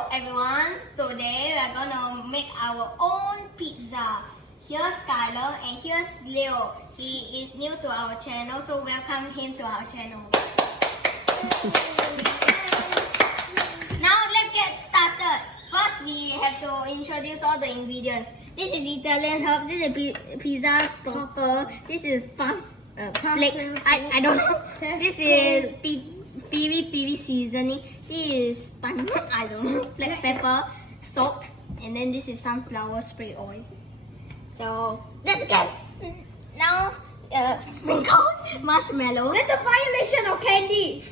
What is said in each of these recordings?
Hello everyone, today we are gonna make our own pizza. Here's Skyller and here's Leo. He is new to our channel, so welcome him to our channel. Now let's get started. First we have to introduce all the ingredients. This is Italian herb, this is pizza topper, this is fast flakes, I don't know. This is piri seasoning. This is I don't know, black pepper, salt, and then this is sunflower spray oil. So let's get now sprinkles, marshmallow. That's a violation of candy.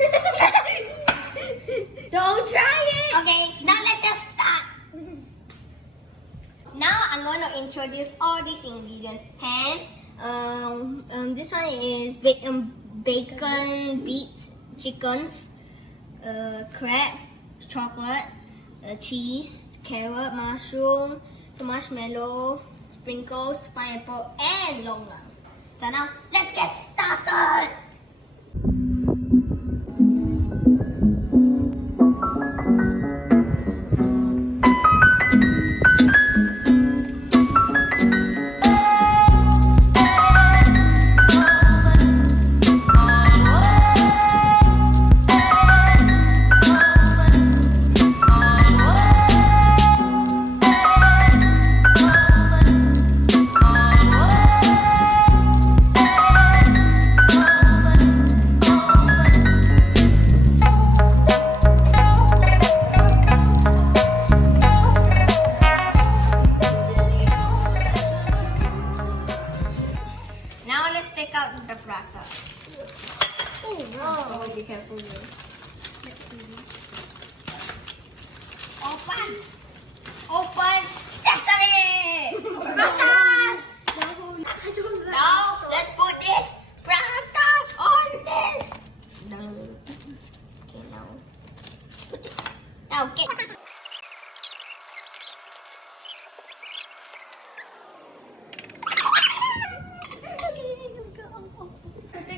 Don't try it. Okay, now let's just start. Now I'm going to introduce all these ingredients. Ham, this one is bacon, beets, chickens, crab, chocolate, cheese, carrot, mushroom, marshmallow, sprinkles, pineapple, and long lime. So now let's get started. Now let's take out the prata. Oh no. Oh, be careful. Open! Open sesame! Pratas! Now let's put this pratas on this. No. Okay, now. Put it. Now get.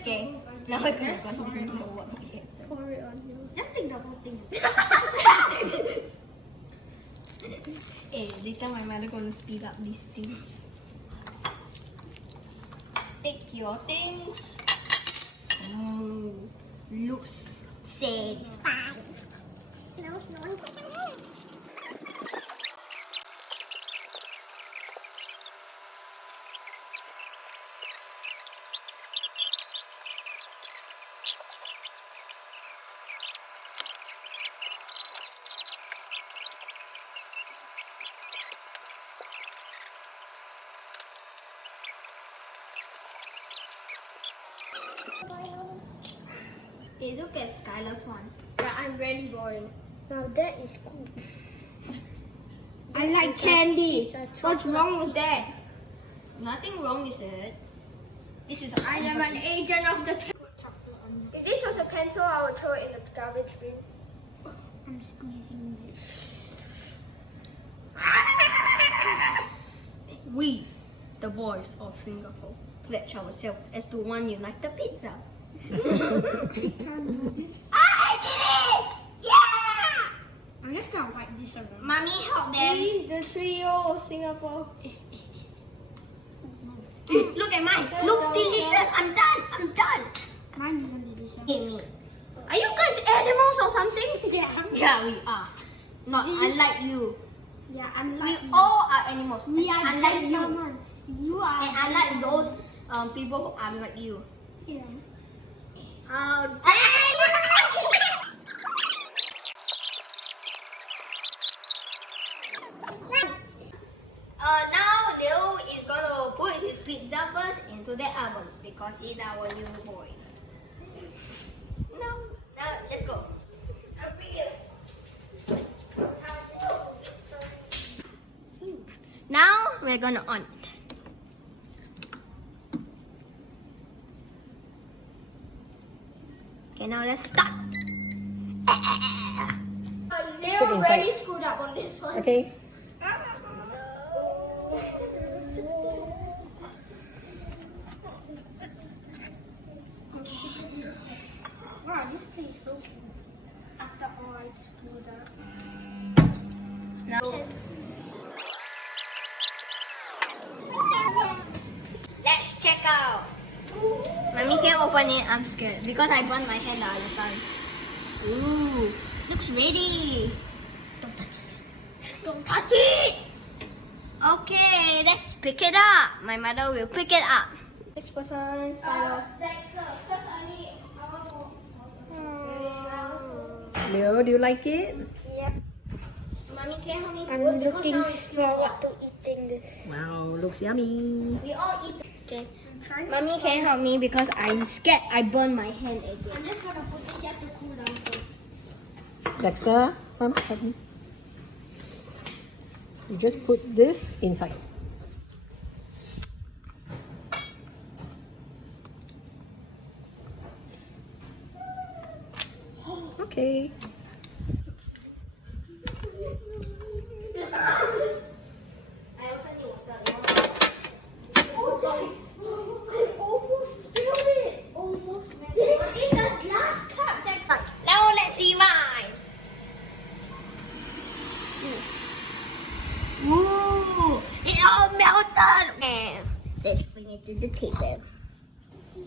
Okay, now we're going to know what we have. Pour it on you. Just take the whole thing. Hey, later my mother gonna speed up this thing. Take your things. Looks satisfying. Smells nice. Hey, look at Skyler's one. Yeah, I'm really boring. Now that is cool. I like candy. What's wrong with that? Nothing wrong with it. This is I am an agent of the candy. If this was a pencil, I would throw it in the garbage bin. I'm squeezing this. We, the boys of Singapore, pledge ourselves as to one united pizza. I can't do this. I did it! Yeah! I'm just gonna wipe this around. Mommy, help them. Please, the trio of Singapore. Look at mine. Looks delicious. I'm done. Mine isn't delicious. Give me. Are you guys animals or something? Yeah. Yeah, we are. Not unlike you. Yeah, I'm We like all are animals. we are unlike you. gentlemen. You are. And unlike those people who are like you. Yeah. Now Leo is gonna put his pizza first into the oven because he's our new boy. Now let's go. Now we're gonna on it. Okay, now let's start. Leo really screwed up on this one. Okay. Wow, this place is so cool. After all I do that. Mommy can't open it. I'm scared because I burned my hand the other time. Ooh, looks ready. Don't touch it. Don't touch it. Okay, let's pick it up. My mother will pick it up. Next person, Skyller. Dexter, because I want to. Leo, do you like it? Yep. Mommy can help me I'm put because looking now it's forward to eating this. Wow, looks yummy. We all eat. Okay. Mommy can help me because I'm scared I burn my hand again. I'm just gonna put it here to cool down first. Dexter, come help me. You just put this inside. Okay. I also need water. Oh, guys. I almost spilled it. Almost. This is a glass cup, Dexter. Now let's see mine. Ooh, it all melted. And let's bring it to the table. It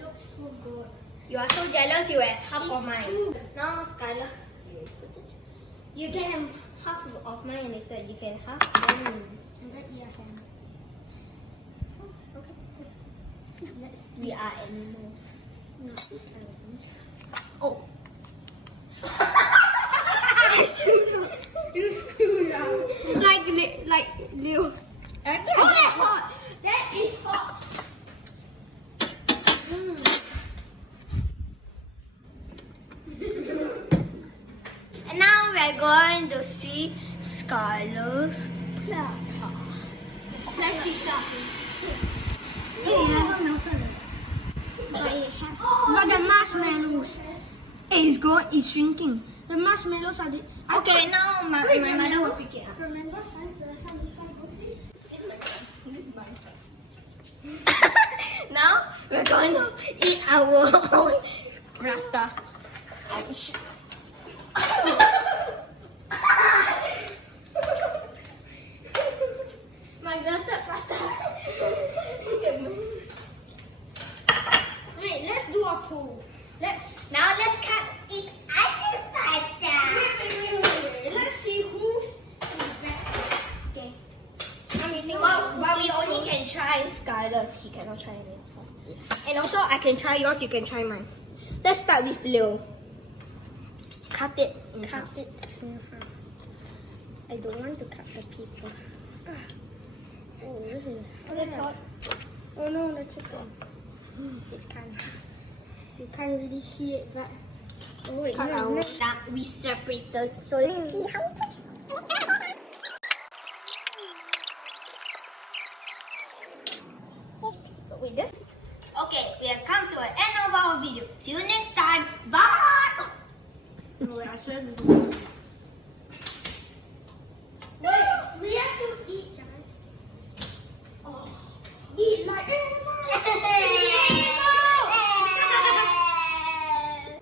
looks so good. You are so jealous you have half of It's mine. two. Now, Skyller, you can have half of mine later. You can have mine in this. I'm gonna eat a hand. Okay, let's. We are animals. No, it's fine. Oh. You too loud. like Leo. Oh, that's hot. That is hot. And now we're going to see Skyller's Prata. Let's pizza. But the marshmallows. It's shrinking. The marshmallows are the. Okay, now my mother will pick it up. Remember, science lesson is 5:30? This is mine. Now we're going to eat our own prata. My melted prata. Wait, let's do a poll. Now let's cut it ice prata. Wait. Let's see who's better. Okay. I'm eating Well, we only can try Skyler's. She cannot try any of them. And also, I can try yours. You can try mine. Let's start with Leo. Cut it. In Cut half. it in half. I don't want to cut the people. Oh, this is. That's hot. Oh no, the chicken. It's kind of. You can't really see it, but. Oh wait, Cut no, our no. that we separated. So let's see how it tastes. Wait, this. Okay, we have come to the end of our video. See you next time. Bye. No, wait, I should have. Wait, we have to eat, guys. Oh, eat like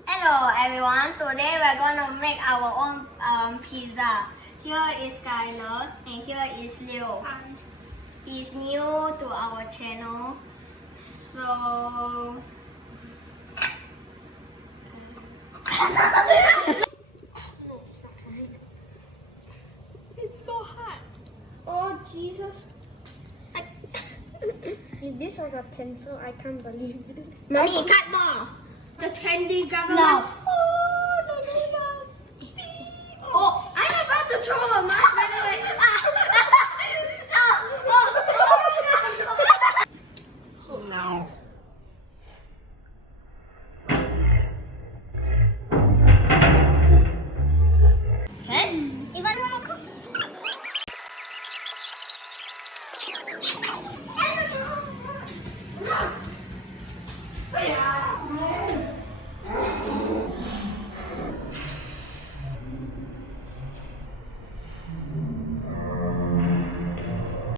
Hello everyone. Today we're gonna make our own pizza. Here is Skyller and here is Leo. He's new to our channel, so It's so hot. Oh, Jesus. If this was a pencil, I can't believe this. Mommy, cut more. The candy government. No. Oh, no, no, no. Oh, I'm about to throw a marshmallow. No.